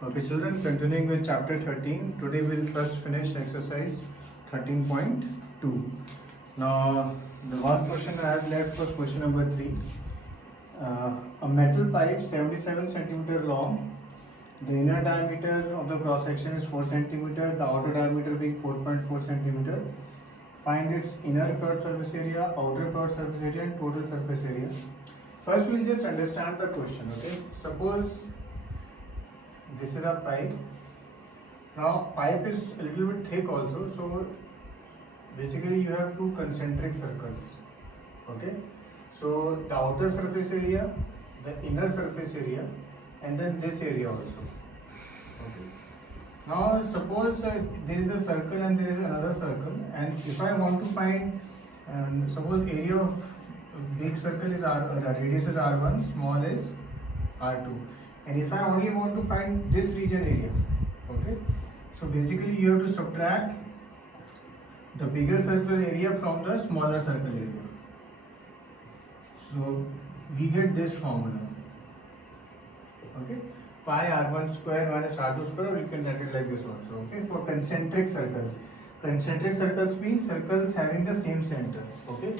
Okay, children, continuing with chapter 13. Today we'll first finish exercise 13.2. Now, the one question I have left was question number 3. A metal pipe 77 centimeter long. The inner diameter of the cross section is 4 centimeter, the outer diameter being 4.4 centimeter. Find its inner cut surface area, outer cut surface area, and total surface area. First, we'll just understand the question. Okay, suppose this is a pipe. Now pipe is a little bit thick also, so basically you have two concentric circles. Okay, so the outer surface area, the inner surface area, and then this area also. Okay, now suppose there is a circle and there is another circle, and if I want to find suppose area of big circle is radius is r1, small is r2, and if I only want to find this region area, okay, so basically you have to subtract the bigger circle area from the smaller circle area. So we get this formula, okay, pi r1 square minus r2 square, or you can write it like this also, okay, for concentric circles. Concentric circles means circles having the same center, okay.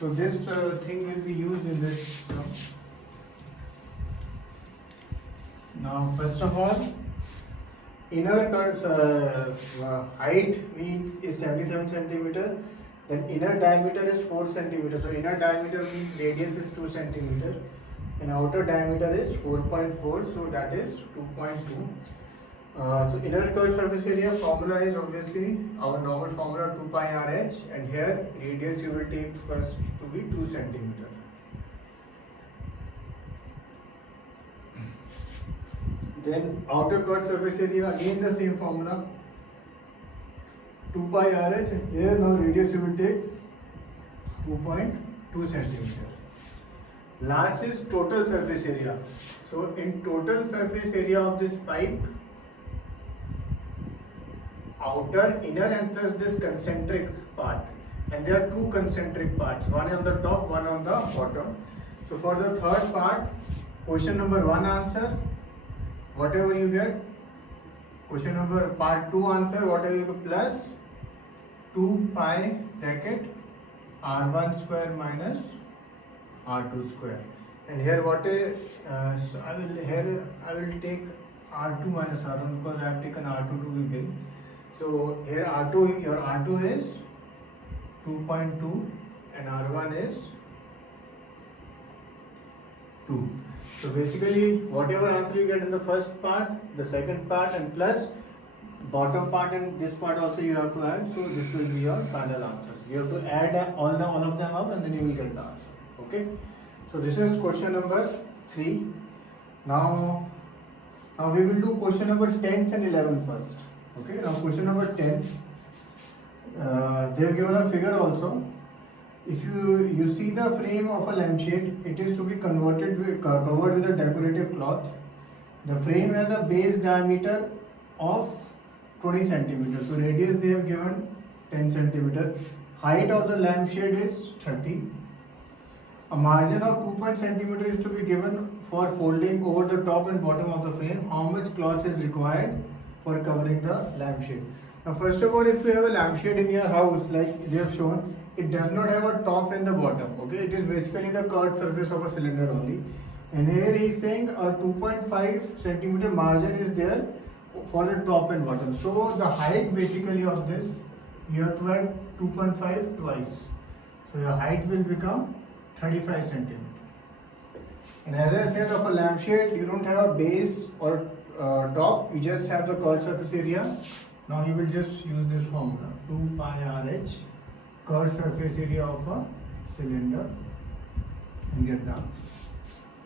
So this thing will be used in this. Now, first of all, inner curves height means is 77 centimeter. Then inner diameter is 4 centimeter. So inner diameter means radius is 2 centimeter, and outer diameter is 4.4. So that is 2.2. So inner curved surface area formula is obviously our normal formula 2 pi RH, and here radius you will take first to be 2 centimeter. Then outer curved surface area, again the same formula 2 pi RH, and here now radius you will take 2.2 centimeter. Last is total surface area. So in total surface area of this pipe, outer, inner, and plus this concentric part, and there are two concentric parts, one on the top, one on the bottom. So for the third part, question number 1 answer, whatever you get, question number part 2 answer, whatever you get, plus 2 pi bracket r1 square minus r2 square. And here what is so I will take r2 minus r1 because I have taken r2 to be big. So here r2, your r2 is 2.2 and r1 is 2. So basically whatever answer you get in the first part, the second part, and plus bottom part and this part also you have to add. So this will be your final answer. You have to add all of them up, and then you will get the answer. Okay. So this is question number 3. Now we will do question number 10th and 11th first. Okay. Now question number 10. They have given a figure also. If you see the frame of a lampshade, it is to be covered with a decorative cloth. The frame has a base diameter of 20 centimeters. So radius they have given 10 centimeter. Height of the lampshade is 30. A margin of 2 centimeter is to be given for folding over the top and bottom of the frame. How much cloth is required for covering the lampshade? Now first of all, if you have a lampshade in your house like they have shown, it does not have a top and the bottom. Okay, it is basically the curved surface of a cylinder only. And here he is saying a 2.5 centimeter margin is there for the top and bottom. So the height basically of this, you have to add 2.5 twice. So your height will become 35 centimeter. And as I said, of a lampshade, you don't have a base or top, you just have the curved surface area. Now you will just use this formula 2 pi RH, curved surface area of a cylinder, and get the answer.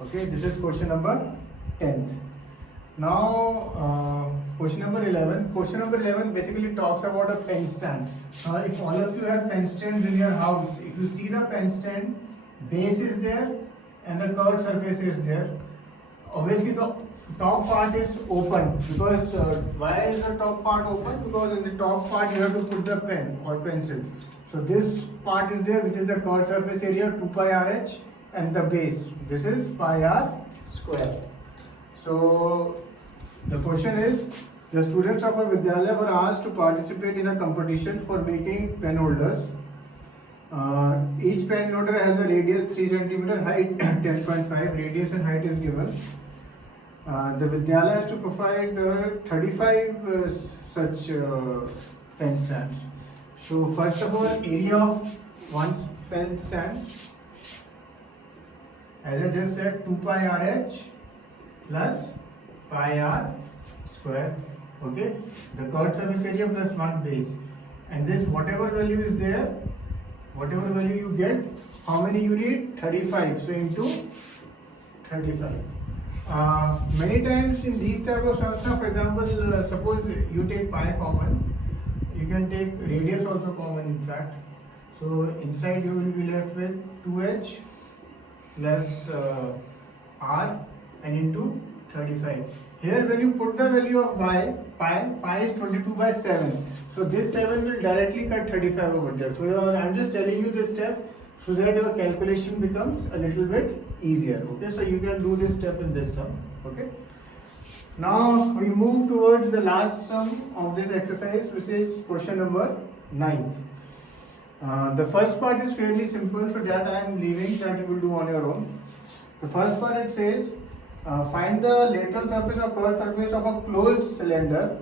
Okay, this is question number 10th. Now question number 11. Question number 11 basically talks about a pen stand. If all of you have pen stands in your house, if you see the pen stand, base is there and the curved surface is there. Obviously the top part is open, because why is the top part open? Because in the top part you have to put the pen or pencil. So this part is there, which is the curved surface area 2 pi RH, and the base, this is pi r square. So The question is, the students of a Vidyalaya were asked to participate in a competition for making pen holders. Each pen holder has a radius 3 cm, height 10.5, radius and height is given. The Vidyalaya has to provide 35 such pen stands. So first of all, area of one pen stand, as I just said, 2 pi RH plus pi r square. Okay, the curved surface area plus 1 base, and this whatever value is there, whatever value you get, how many you need? 35. So into 35. Many times in these type of samsna, for example, suppose you take pi common, you can take radius also common in fact. So inside you will be left with 2h plus r and into 35. Here when you put the value of pi is 22 by 7. So this 7 will directly cut 35 over there. So I am just telling you this step so that your calculation becomes a little bit easier. Okay, so you can do this step in this sum. Okay. Now we move towards the last sum of this exercise, which is question number 9. The first part is fairly simple, so that I am leaving, that you will do on your own. The first part, it says, find the lateral surface or curved surface of a closed cylinder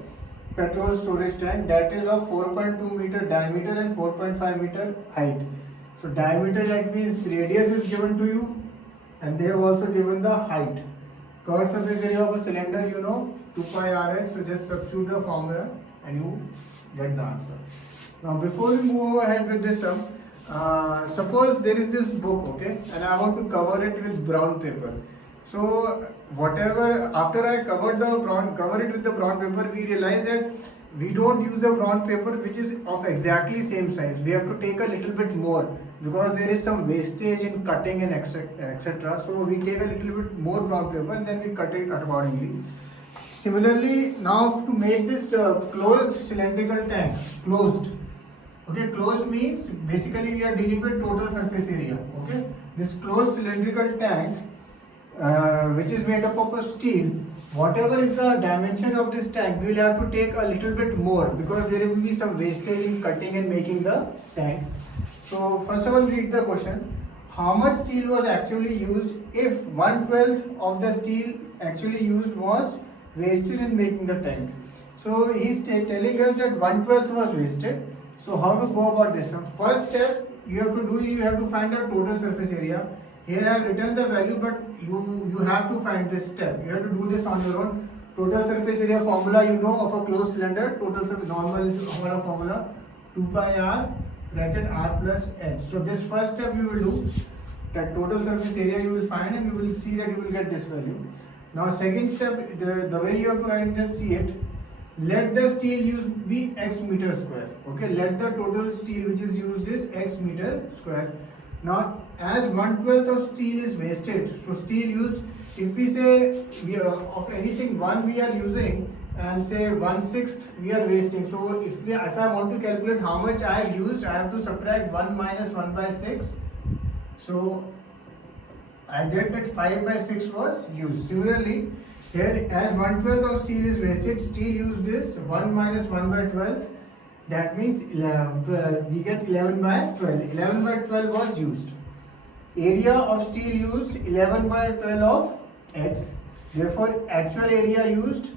petrol storage tank that is of 4.2 meter diameter and 4.5 meter height. So diameter, that means radius is given to you, and they have also given the height. Curved surface area of a cylinder, you know, 2 pi RH, so just substitute the formula and you get the answer. Now before we move ahead with this sum, suppose there is this book, okay, and I want to cover it with brown paper. So whatever, after I cover it with the brown paper, we realize that we don't use the brown paper which is of exactly same size. We have to take a little bit more because there is some wastage in cutting and etc. So we take a little bit more brown paper and then we cut it accordingly. Similarly, now to make this closed cylindrical tank, closed. Okay, closed means basically we are dealing with total surface area. Okay, this closed cylindrical tank, which is made up of a steel, whatever is the dimension of this tank, we will have to take a little bit more because there will be some wastage in cutting and making the tank. So first of all, read the question. How much steel was actually used if 1/12 of the steel actually used was wasted in making the tank? So he is telling us that 1/12 was wasted. So how to go about this? First step you have to do, you have to find out total surface area. Here I have written the value, but you have to find this step. You have to do this on your own. Total surface area formula, you know, of a closed cylinder. Total surface normal formula 2 pi r bracket r plus h. So this first step you will do, that total surface area you will find, and you will see that you will get this value. Now second step, the way you have to write, just see it. Let the steel used be x meter square. Okay, let the total steel which is used is x meter square. Now as 1/12 of steel is wasted, so steel used, if we say we are, of anything one we are using and say 1/6 we are wasting, so if I want to calculate how much I have used, I have to subtract 1 minus 1 by 6. So I get that 5 by 6 was used. Similarly, here as 1/12 of steel is wasted, steel used is 1 minus 1 by 12. That means we get 11 by 12. 11 by 12 was used. Area of steel used 11 by 12 of x. Therefore, actual area used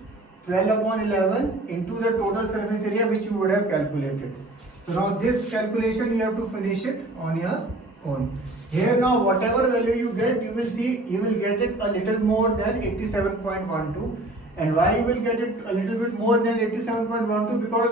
12 upon 11 into the total surface area which you would have calculated. So now this calculation you have to finish it on your own. Here now whatever value you get, you will see you will get it a little more than 87.12. And why you will get it a little bit more than 87.12? Because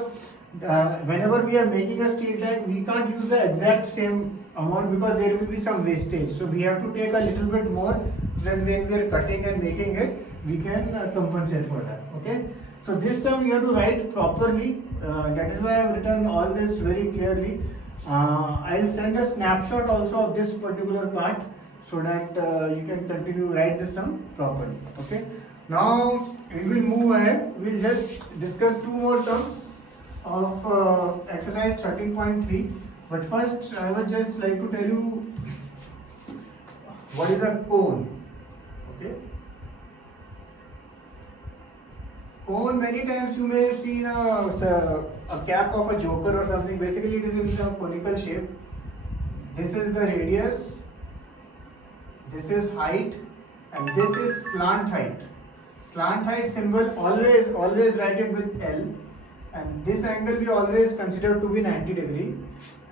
whenever we are making a steel tank, we can't use the exact same amount because there will be some wastage. So we have to take a little bit more so that when we are cutting and making it, we can compensate for that. Okay. So this sum you have to write properly. That is why I have written all this very clearly. I'll send a snapshot also of this particular part so that you can continue write the sum properly. Okay. Now we will move ahead. We'll just discuss two more sums of exercise 13.3. But first, I would just like to tell you what is a cone. Okay. Cone, many times you may have seen a cap of a joker or something. Basically, it is in a conical shape. This is the radius, this is height, and this is slant height. Slant height symbol always write it with L, and this angle we always consider to be 90 degree.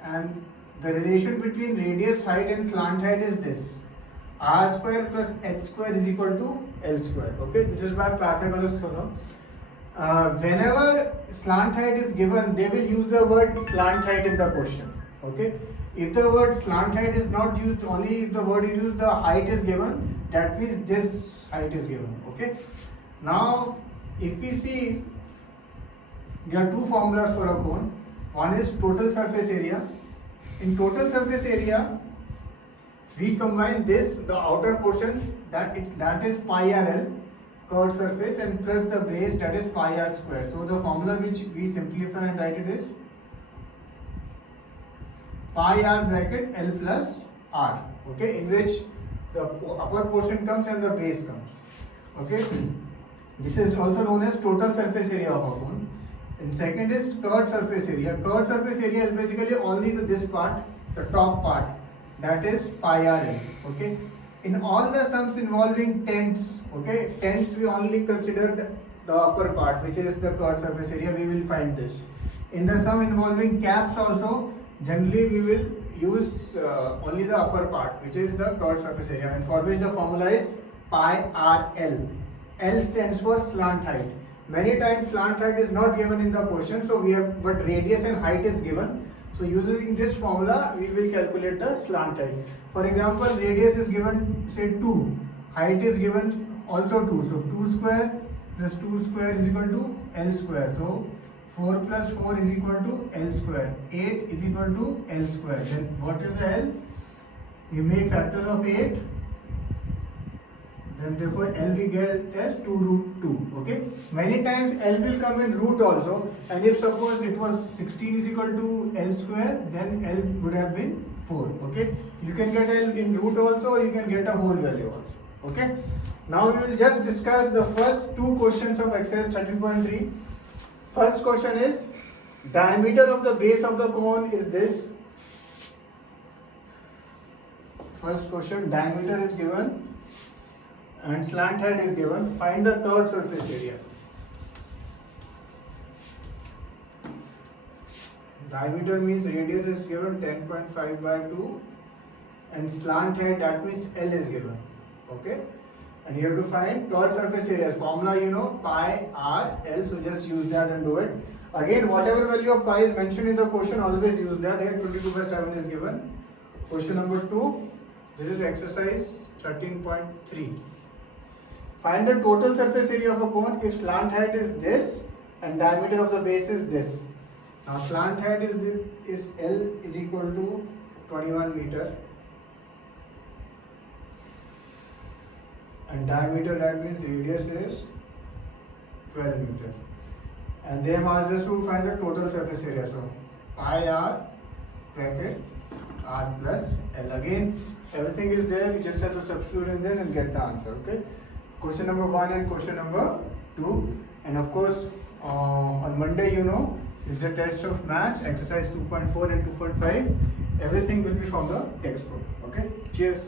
And the relation between radius, height, and slant height is this: r square plus h square is equal to L square. Okay, this is by Pythagoras theorem. Whenever slant height is given, they will use the word slant height in the question. Okay, if the word slant height is not used, only if the word is used, the height is given, that means this height is given. Okay, now if we see, there are two formulas for a cone. One is total surface area. In total surface area, we combine this, the outer portion, that is pi r l, curved surface, and plus the base, that is pi r square. So the formula which we simplify and write it is pi r bracket L plus r. Okay, in which the upper portion comes and the base comes. Okay, this is also known as total surface area of a cone. And second is curved surface area. Curved surface area is basically only this part, the top part, that is pi r l. Okay, in all the sums involving tents, okay, tents we only consider the upper part, which is the curved surface area. We will find this. In the sum involving caps also, generally we will use only the upper part, which is the curved surface area, and for which the formula is pi r l. L stands for slant height. Many times slant height is not given in the question, so we have, but radius and height is given. So using this formula, we will calculate the slant height. For example, radius is given, say 2, height is given also 2. So 2 square plus 2 square is equal to L square. So 4 plus 4 is equal to L square. 8 is equal to L square. Then what is the L? We make factors of 8. Then therefore L we get as 2 root 2. Okay. Many times L will come in root also. And if suppose it was 16 is equal to L square, then L would have been 4. Okay. You can get L in root also, or you can get a whole value also. Okay. Now we will just discuss the first two questions of exercise 13.3. First question is, diameter of the base of the cone is this. First question, diameter is given and slant height is given. Find the curved surface area. Diameter means radius is given 10.5 by 2, and slant height, that means L is given. Okay, and you have to find curved surface area. Formula you know, pi r l, so just use that and do it. Again, whatever value of pi is mentioned in the question, always use that. Here 22 by 7 is given. Question number 2, this is exercise 13.3. Find the total surface area of a cone if slant height is this and diameter of the base is this. Now slant height is L is equal to 21 meter, and diameter, that means radius is 12 meter. And they have asked us to find the total surface area. So pi r bracket r plus L. Again, everything is there. We just have to substitute in there and get the answer. Okay. Question number 1 and question number 2. And of course, on Monday, you know, is the test of maths, exercise 2.4 and 2.5. Everything will be from the textbook. Okay. Cheers.